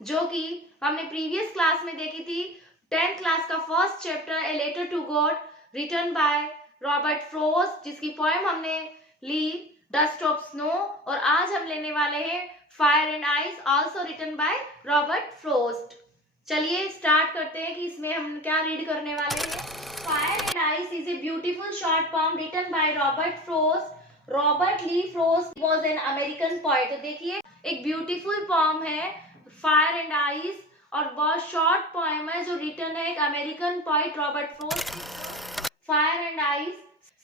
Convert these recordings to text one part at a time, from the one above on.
जो कि हमने प्रीवियस क्लास में देखी थी। 10th क्लास का first chapter a letter to God written by Robert Frost, जिसकी पोएम हमने ली डस्ट ऑफ स्नो। और आज हम लेने वाले हैं fire and ice, also written by Robert Frost. चलिए स्टार्ट करते हैं कि इसमें हम क्या रीड करने वाले हैं। Fire and ice is a beautiful short poem written by Robert Frost. Robert Lee Frost was an American poet. तो देखिए एक ब्यूटीफुल पोएम है फायर एंड आइस और बहुत शॉर्ट पोएम है जो रिटन है एक American poet Robert Frost. Fire and ice,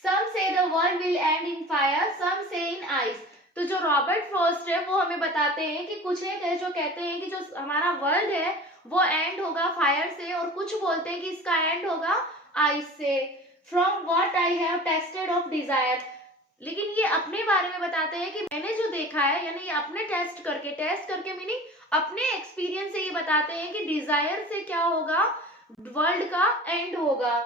some say the world will end in fire, some say in ice. तो जो रॉबर्ट फ्रोस्ट है वो हमें बताते हैं कि कुछ एक है जो कहते हैं कि जो हमारा वर्ल्ड है वो एंड होगा फायर से, और कुछ बोलते हैं कि इसका एंड होगा आइस से। From what I have tested of desire, लेकिन ये अपने बारे में बताते हैं कि मैंने जो देखा है, यानी ये अपने टेस्ट करके मीनिंग अपने एक्सपीरियंस से ये बताते हैं कि डिजायर से क्या होगा, वर्ल्ड का एंड होगा।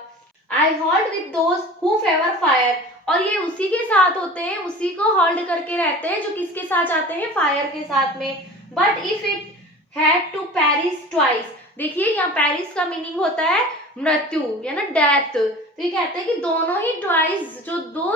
I hold with those who favour fire, और ये उसी के साथ होते हैं, उसी को होल्ड करके रहते हैं जो किसके साथ जाते हैं, फायर के साथ में। But if it had to perish twice, देखिए यहाँ पेरिश का मीनिंग होता है मृत्यु या ना डेथ। तो ये कहते हैं कि दोनों ही ट्वाइस, जो दो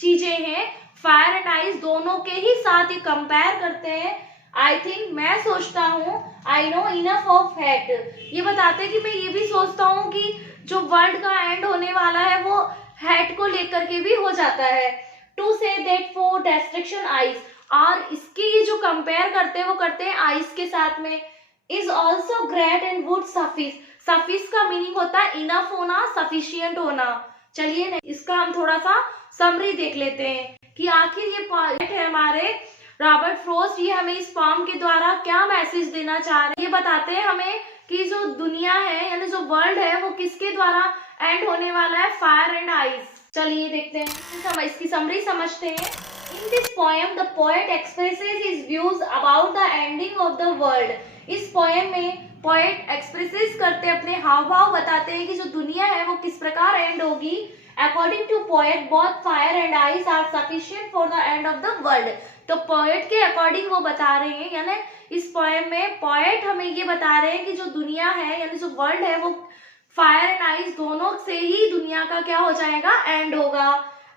चीजें हैं फायर एंड आइस, दोनों के ही साथ ये कंपेयर करते हैं। आई थिंक, मैं सोचता हूँ, I know enough of hat, ये बताते हैं कि मैं ये भी सोचता हूँ कि जो वर्ल्ड का एंड होने वाला है वो हैट को लेकर के भी हो जाता है। To say that for destruction ice, और इसके ये जो कंपेयर करते हैं वो करते हैं आइस के साथ में। Is also great and would suffice, suffice का मीनिंग होता है इनफ होना, सफिशियंट होना। चलिए इसका हम थोड़ा सा समरी देख लेते हैं कि आखिर ये पॉइंट है हमारे रॉबर्ट फ्रोस्ट, ये हमें इस पोएम के द्वारा क्या मैसेज देना चाह रहे हैं। ये बताते हैं हमें कि जो दुनिया है यानी जो वर्ल्ड है वो किसके द्वारा एंड होने वाला है, फायर एंड आइस। चलिए देखते हैं, इसकी समरी समझते हैं। In this poem the poet expresses his views about the ending of the world. इस पोएम में पोएट एक्सप्रेसेस करते अपने हाव भाव बताते हैं कि जो दुनिया है वो किस प्रकार एंड होगी। According to poet both fire and ice are sufficient for the end of the world. तो पोएट के अकॉर्डिंग वो बता रहे हैं, यानी इस पोएम में पोएट हमें ये बता रहे हैं कि जो दुनिया है यानी जो वर्ल्ड है वो फायर एंड आइस दोनों से ही दुनिया का क्या हो जाएगा, एंड होगा।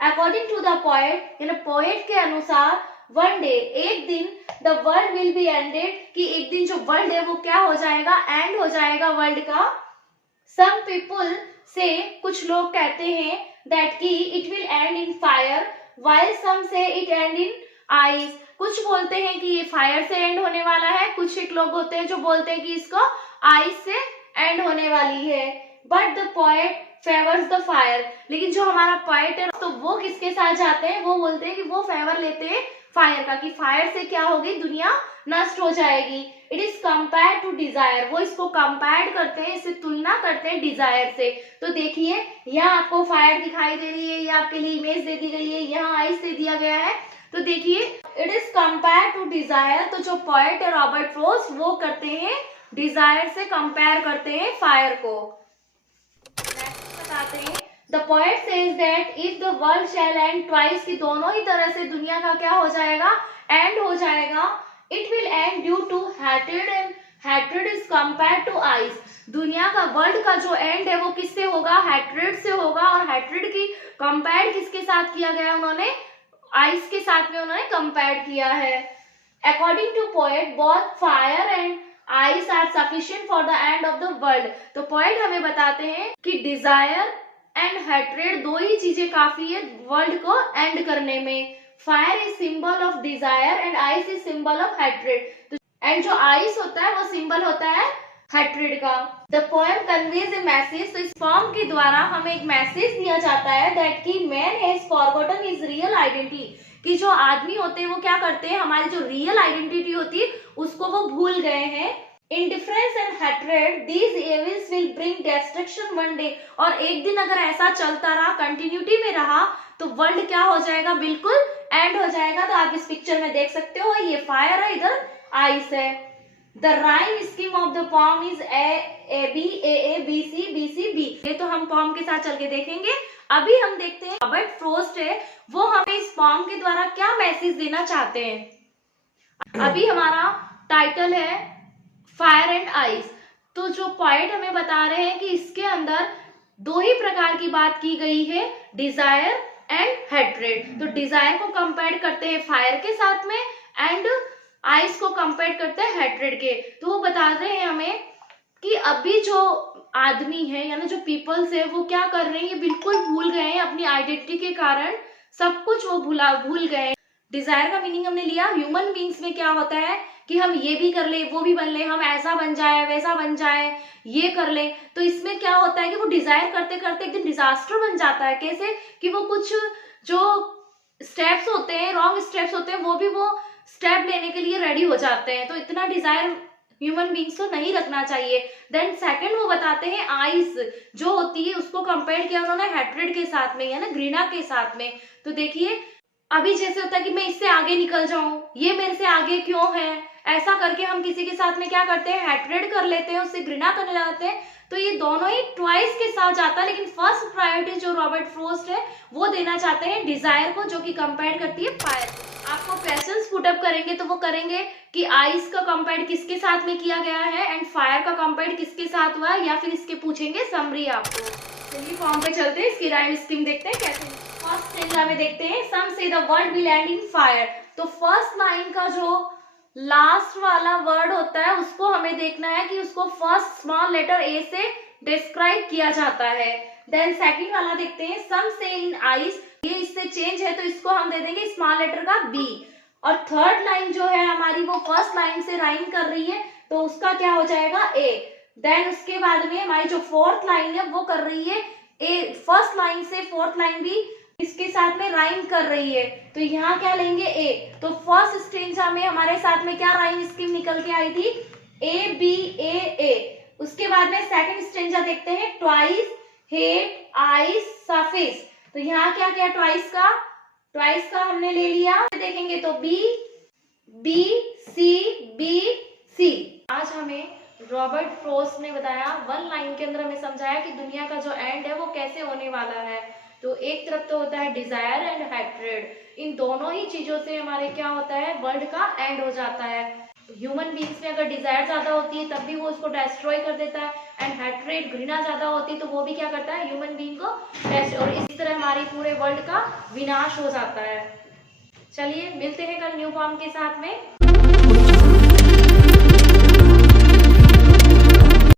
अकॉर्डिंग टू द पोएट, यानी पोएट के अनुसार, वन डे, एक दिन, the world will be ended, कि एक दिन जो वर्ल्ड है वो क्या हो जाएगा, एंड हो जाएगा वर्ल्ड का। सम पीपुल से, कुछ लोग कहते हैं, दैट कि it will end in fire, while some say it and in ice. कुछ बोलते हैं कि ये फायर से एंड होने वाला है, कुछ एक लोग होते हैं जो बोलते हैं कि इसको आइस से एंड होने वाली है। But the poet favours the fire, लेकिन जो हमारा पोएट है तो वो किसके साथ जाते हैं, वो बोलते हैं कि वो फेवर लेते हैं फायर का, कि फायर से क्या होगी, दुनिया नष्ट हो जाएगी। It is compare to desire, वो इसको कंपेयर करते हैं, इससे तुलना करते हैं डिजायर से। तो देखिए यहाँ आपको फायर दिखाई दे रही है, ये आपके लिए इमेज दे दी गई है, यहाँ आइस दे दिया गया है। तो देखिए it is compare to desire, तो जो पोएट है रॉबर्ट फ्रोस्ट वो करते हैं डिजायर से कंपेयर करते हैं फायर को। बताते हैं the poet says that if the world shall end twice, कि दोनों ही तरह से दुनिया का क्या हो जाएगा, एंड हो जाएगा। It will end due to hatred, and hatred is compare to ice. दुनिया का, वर्ल्ड का जो एंड है वो किससे होगा, हैट्रेड से होगा, और हैट्रेड की कंपेयर किसके साथ किया गया, उन्होंने आइस के साथ में उन्होंने कंपेयर किया है। According to poet both fire and ice are sufficient for the end of the world. तो पोएट हमें बताते हैं कि डिजायर एंड हैट्रेड दो ही चीजें काफी है वर्ल्ड को एंड करने में। Fire is symbol of desire and ice is symbol of hatred, and जो आइस होता है वो सिंबल होता है हैट्रेड का। The poem conveys A message, तो इस पोएम के द्वारा हमें एक मैसेज दिया जाता है दैट कि man has forgotten his real identity, कि जो आदमी होते हैं वो क्या करते हैं, हमारी जो रियल आइडेंटिटी होती है उसको वो भूल गए हैं। Indifference and hatred these evils will bring destruction one day, और एक दिन अगर ऐसा चलता रहा, कंटिन्यूटी में रहा, तो वर्ल्ड क्या हो जाएगा, बिल्कुल एंड हो जाएगा। तो आप इस पिक्चर में देख सकते हो, ये फायर है, इधर आइस है। The rhyme scheme of the poem is a b a b c b c b. ये तो हम पोएम के साथ चल के देखेंगे। अभी हम देखते हैं रॉबर्ट फ्रोस्ट है वो हमें इस पोएम के द्वारा क्या मैसेज देना चाहते हैं। अभी हमारा टाइटल है फायर एंड आइस। तो जो पॉइंट हमें बता रहे हैं कि इसके अंदर दो ही प्रकार की बात की गई है, डिजायर एंड हैट्रेड। तो डिजायर को कंपेयर करते हैं फायर के साथ में एंड आइस को कंपेयर करते हैं हैट्रेड के। तो वो बता रहे हैं हमें कि अभी जो आदमी है यानी जो पीपल्स है वो क्या कर रहे हैं, ये बिल्कुल भूल गए हैं अपनी आइडेंटिटी के कारण, सब कुछ वो भूल गए। डिजायर का मीनिंग हमने लिया, ह्यूमन बींग्स में क्या होता है कि हम ये भी कर ले, वो भी बन ले, हम ऐसा बन जाए, वैसा बन जाए, ये कर ले। तो इसमें क्या होता है कि वो डिजायर करते करते एक दिन डिजास्टर बन जाता है। कैसे कि वो कुछ जो स्टेप्स होते हैं, रॉन्ग स्टेप्स होते हैं, वो स्टेप लेने के लिए रेडी हो जाते हैं। तो इतना डिजायर ह्यूमन बींग्स को नहीं रखना चाहिए। देन सेकंड वो बताते हैं आइस जो होती है उसको कंपेयर किया उन्होंने हैट्रेड के साथ में या ना घृणा के साथ में। तो देखिए अभी जैसे होता है कि मैं इससे आगे निकल जाऊं, ये मेरे से आगे क्यों है, ऐसा करके हम किसी के साथ में क्या करते हैं, हैट्रेड कर लेते हैं, उससे घृणा करने लगते हैं। तो ये दोनों ही ट्वाइस के साथ जाता है, लेकिन फर्स्ट प्रायोरिटी जो रॉबर्ट फ्रोस्ट है वो देना चाहते हैं डिजायर को, जो कि कंपेयर करती है फायर। आपको क्वेश्चंस पुटअप करेंगे तो वो करेंगे कि आइस का कंपेयर किसके साथ में किया गया है एंड फायर का कंपेयर किसके साथ हुआ है, या फिर इसके पूछेंगे समरी आपको। चलिए फॉर्म पे चलते हैं, इसकी राइम स्कीम देखते हैं कैसे। फर्स्ट स्टेंजा में देखते हैं सम say the world will end in fire. तो फर्स्ट लाइन का जो लास्ट वाला वर्ड होता है उसको हमें देखना है कि उसको फर्स्ट स्मॉल लेटर ए से डिस्क्राइब किया जाता है। देन सेकंड वाला देखते हैं सम से इन आइस, ये इससे चेंज है तो इसको हम दे देंगे स्मॉल लेटर का बी। और थर्ड लाइन जो है हमारी वो फर्स्ट लाइन से राइम कर रही है तो उसका क्या हो जाएगा ए। देन उसके बाद में हमारी जो फोर्थ लाइन है वो कर रही है ए, फर्स्ट लाइन से फोर्थ लाइन भी इसके साथ में राइम कर रही है, तो यहाँ क्या लेंगे ए। तो फर्स्ट स्टेंजा में हमारे साथ में क्या राइम स्कीम निकल के आई थी, ए बी ए। उसके बाद में सेकंड स्टेंजा देखते हैं ट्वाइस हेट आइस सरफेस। तो यहाँ क्या क्या ट्वाइस का हमने ले लिया, देखेंगे तो बी बी सी। आज हमें रॉबर्ट फ्रोस्ट ने बताया, वन लाइन के अंदर हमें समझाया कि दुनिया का जो एंड है वो कैसे होने वाला है। तो एक तरफ तो होता है डिजायर एंड हैट्रेड, इन दोनों ही चीजों से हमारे क्या होता है, वर्ल्ड का एंड हो जाता है। ह्यूमन बींग्स में अगर डिजायर ज्यादा होती है तब भी वो उसको डिस्ट्रॉय कर देता है, एंड हैट्रेड घृणा ज्यादा होती है तो वो भी क्या करता है, ह्यूमन बींग को डिस्ट्रॉय, और इसी तरह हमारी पूरे वर्ल्ड का विनाश हो जाता है। चलिए मिलते हैं कल न्यू फॉर्म के साथ में।